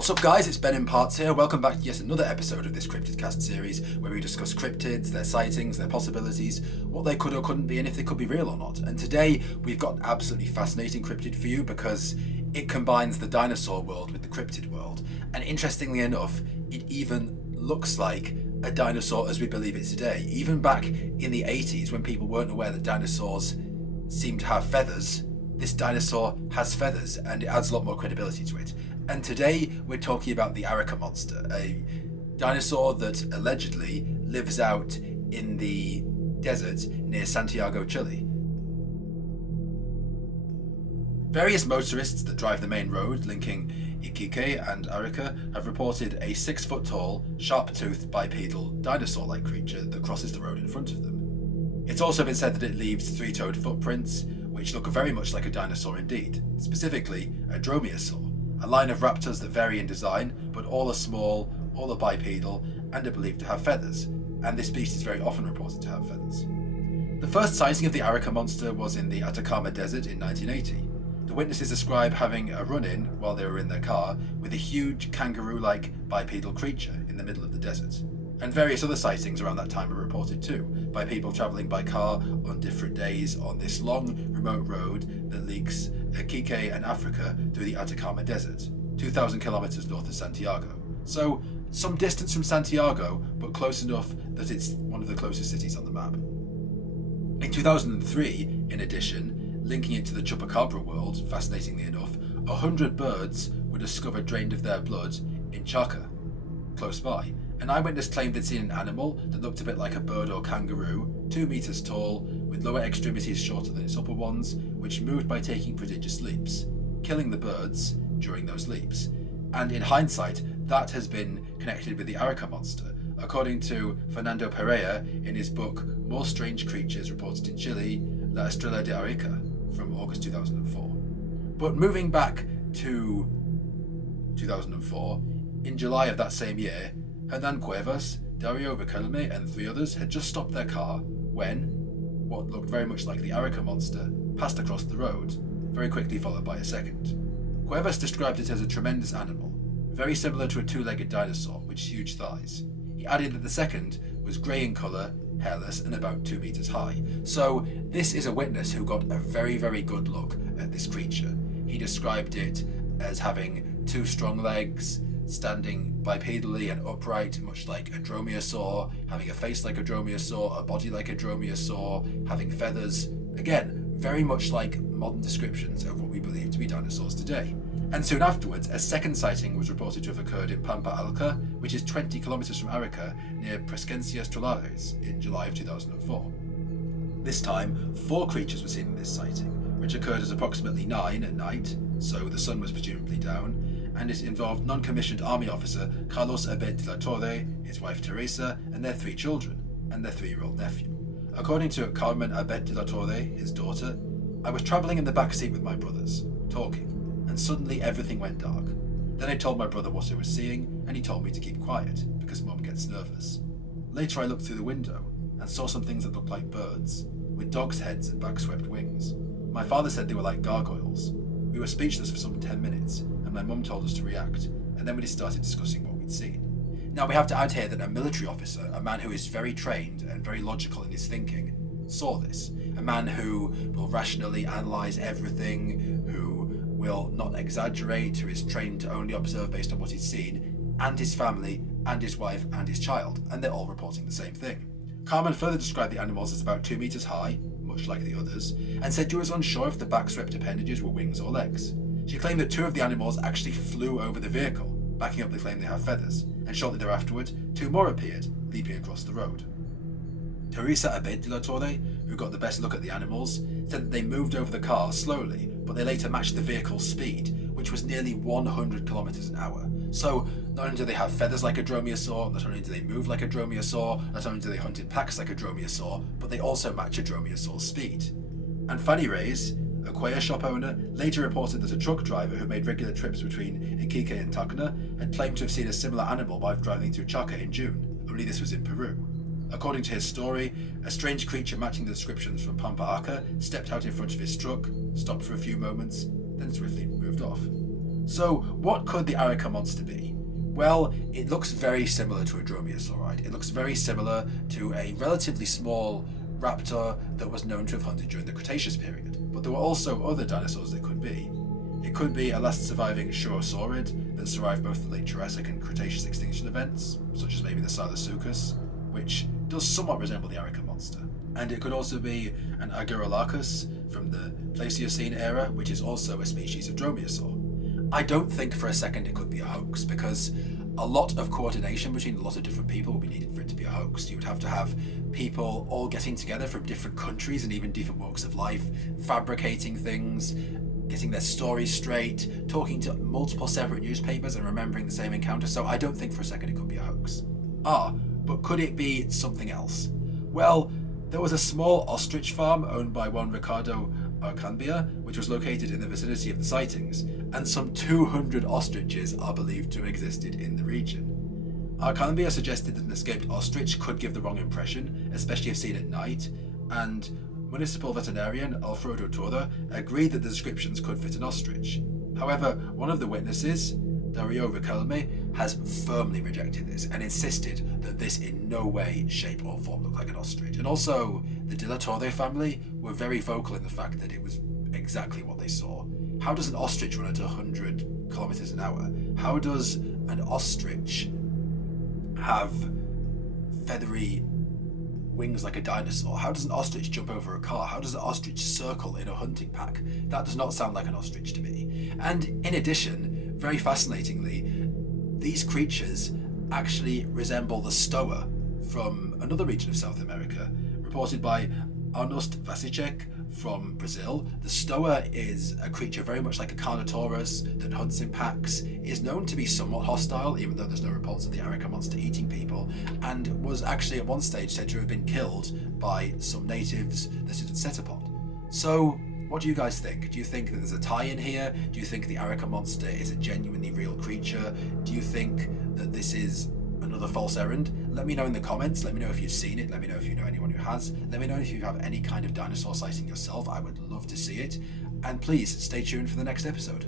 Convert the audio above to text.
What's up guys, it's BenImparts here. Welcome back to yet another episode of this Cryptid cast series where we discuss cryptids, their sightings, their possibilities, what they could or couldn't be and if they could be real or not. And today we've got an absolutely fascinating cryptid for you because it combines the dinosaur world with the cryptid world. And interestingly enough, it even looks like a dinosaur as we believe it today. Even back in the 80s when people weren't aware that dinosaurs seemed to have feathers, this dinosaur has feathers and it adds a lot more credibility to it. And today we're talking about the Arica monster, a dinosaur that allegedly lives out in the desert near Santiago, Chile. Various motorists that drive the main road linking Iquique and Arica have reported a 6-foot-tall, sharp-toothed bipedal dinosaur-like creature that crosses the road in front of them. It's also been said that it leaves 3-toed footprints, which look very much like a dinosaur indeed, specifically a dromaeosaur. A line of raptors that vary in design, but all are small, all are bipedal, and are believed to have feathers, and this beast is very often reported to have feathers. The first sighting of the Arica monster was in the Atacama Desert in 1980. The witnesses describe having a run-in while they were in their car with a huge kangaroo-like bipedal creature in the middle of the desert. And various other sightings around that time were reported too, by people travelling by car on different days on this long, remote road that links Iquique and Africa through the Atacama Desert, 2,000 kilometres north of Santiago. So, some distance from Santiago, but close enough that it's one of the closest cities on the map. In 2003, in addition, linking it to the Chupacabra world, fascinatingly enough, 100 birds were discovered drained of their blood in Chaca, close by. An eyewitness claimed they'd seen an animal that looked a bit like a bird or kangaroo, 2 meters tall, with lower extremities shorter than its upper ones, which moved by taking prodigious leaps, killing the birds during those leaps. And in hindsight, that has been connected with the Arica monster, according to Fernando Pereira in his book More Strange Creatures Reported in Chile, La Estrella de Arica, from August 2004. But moving back to 2004, in July of that same year, Hernan Cuevas, Dario Riquelme and 3 others had just stopped their car when what looked very much like the Arica monster passed across the road, very quickly followed by a second. Cuevas described it as a tremendous animal, very similar to a 2-legged dinosaur with huge thighs. He added that the second was grey in colour, hairless and about 2 meters high. So this is a witness who got a very, very good look at this creature. He described it as having 2 strong legs, standing bipedally and upright, much like a dromaeosaur, having a face like a dromaeosaur, a body like a dromaeosaur, having feathers. Again, very much like modern descriptions of what we believe to be dinosaurs today. And soon afterwards, a second sighting was reported to have occurred in Pampa Alca, which is 20 kilometers from Arica, near Presquencias Tulares, in July of 2004. This time, 4 creatures were seen in this sighting, which occurred at approximately 9 at night, so the sun was presumably down, and it involved non-commissioned army officer Carlos Abed de la Torre, his wife Teresa, and their 3 children, and their 3-year-old nephew. According to Carmen Abed de la Torre, his daughter, I was travelling in the back seat with my brothers, talking, and suddenly everything went dark. Then I told my brother what I was seeing, and he told me to keep quiet, because Mum gets nervous. Later I looked through the window, and saw some things that looked like birds, with dogs' heads and back-swept wings. My father said they were like gargoyles. We were speechless for some 10 minutes, and my mum told us to react, and then we started discussing what we'd seen. Now we have to add here that a military officer, a man who is very trained and very logical in his thinking, saw this. A man who will rationally analyse everything, who will not exaggerate, who is trained to only observe based on what he's seen, and his family, and his wife, and his child, and they're all reporting the same thing. Carmen further described the animals as about 2 meters high, much like the others, and said she was unsure if the back-swept appendages were wings or legs. She claimed that 2 of the animals actually flew over the vehicle, backing up the claim they have feathers, and shortly thereafterward, 2 more appeared, leaping across the road. Teresa Abed de la Torre, who got the best look at the animals, said that they moved over the car slowly, but they later matched the vehicle's speed, which was nearly 100 kilometers an hour. So, not only do they have feathers like a dromaeosaur, not only do they move like a dromaeosaur, not only do they hunt in packs like a dromaeosaur, but they also match a dromaeosaur's speed. And Fanny Reyes, a quail shop owner, later reported that a truck driver who made regular trips between Iquique and Tacna had claimed to have seen a similar animal while driving through Chaca in June, only this was in Peru. According to his story, a strange creature matching the descriptions from Pampa Alca stepped out in front of his truck, stopped for a few moments, then swiftly moved off. So, what could the Arica monster be? Well, it looks very similar to a dromaeosaur, right? It looks very similar to a relatively small raptor that was known to have hunted during the Cretaceous period. But there were also other dinosaurs it could be. It could be a last surviving Shuosaurid that survived both the late Jurassic and Cretaceous extinction events, such as maybe the Silosuchus, which does somewhat resemble the Arica monster. And it could also be an Agorolacus from the Pleistocene era, which is also a species of dromaeosaur. I don't think for a second it could be a hoax, because a lot of coordination between a lot of different people would be needed for it to be a hoax. You would have to have people all getting together from different countries and even different walks of life, fabricating things, getting their stories straight, talking to multiple separate newspapers and remembering the same encounter. So I don't think for a second it could be a hoax. But could it be something else? Well, there was a small ostrich farm owned by one Ricardo Arcanbia, which was located in the vicinity of the sightings, and some 200 ostriches are believed to have existed in the region. Arcanbia suggested that an escaped ostrich could give the wrong impression, especially if seen at night, and municipal veterinarian Alfredo Torda agreed that the descriptions could fit an ostrich. However, one of the witnesses, Dario Riquelme, has firmly rejected this and insisted that this in no way, shape or form looked like an ostrich. And also, the De La Torre family were very vocal in the fact that it was exactly what they saw. How does an ostrich run at 100 kilometers an hour? How does an ostrich have feathery wings like a dinosaur? How does an ostrich jump over a car? How does an ostrich circle in a hunting pack? That does not sound like an ostrich to me. And in addition, very fascinatingly, these creatures actually resemble the stoa from another region of South America, reported by Arnost Vasicek from Brazil. The stoa is a creature very much like a Carnotaurus that hunts in packs, is known to be somewhat hostile, even though there's no reports of the Arica monster eating people, and was actually at one stage said to have been killed by some natives that it had set upon. So, what do you guys think? Do you think that there's a tie-in here? Do you think the Arica monster is a genuinely real creature? Do you think that this is another false errand? Let me know in the comments. Let me know if you've seen it. Let me know if you know anyone who has. Let me know if you have any kind of dinosaur sighting yourself. I would love to see it. And please stay tuned for the next episode.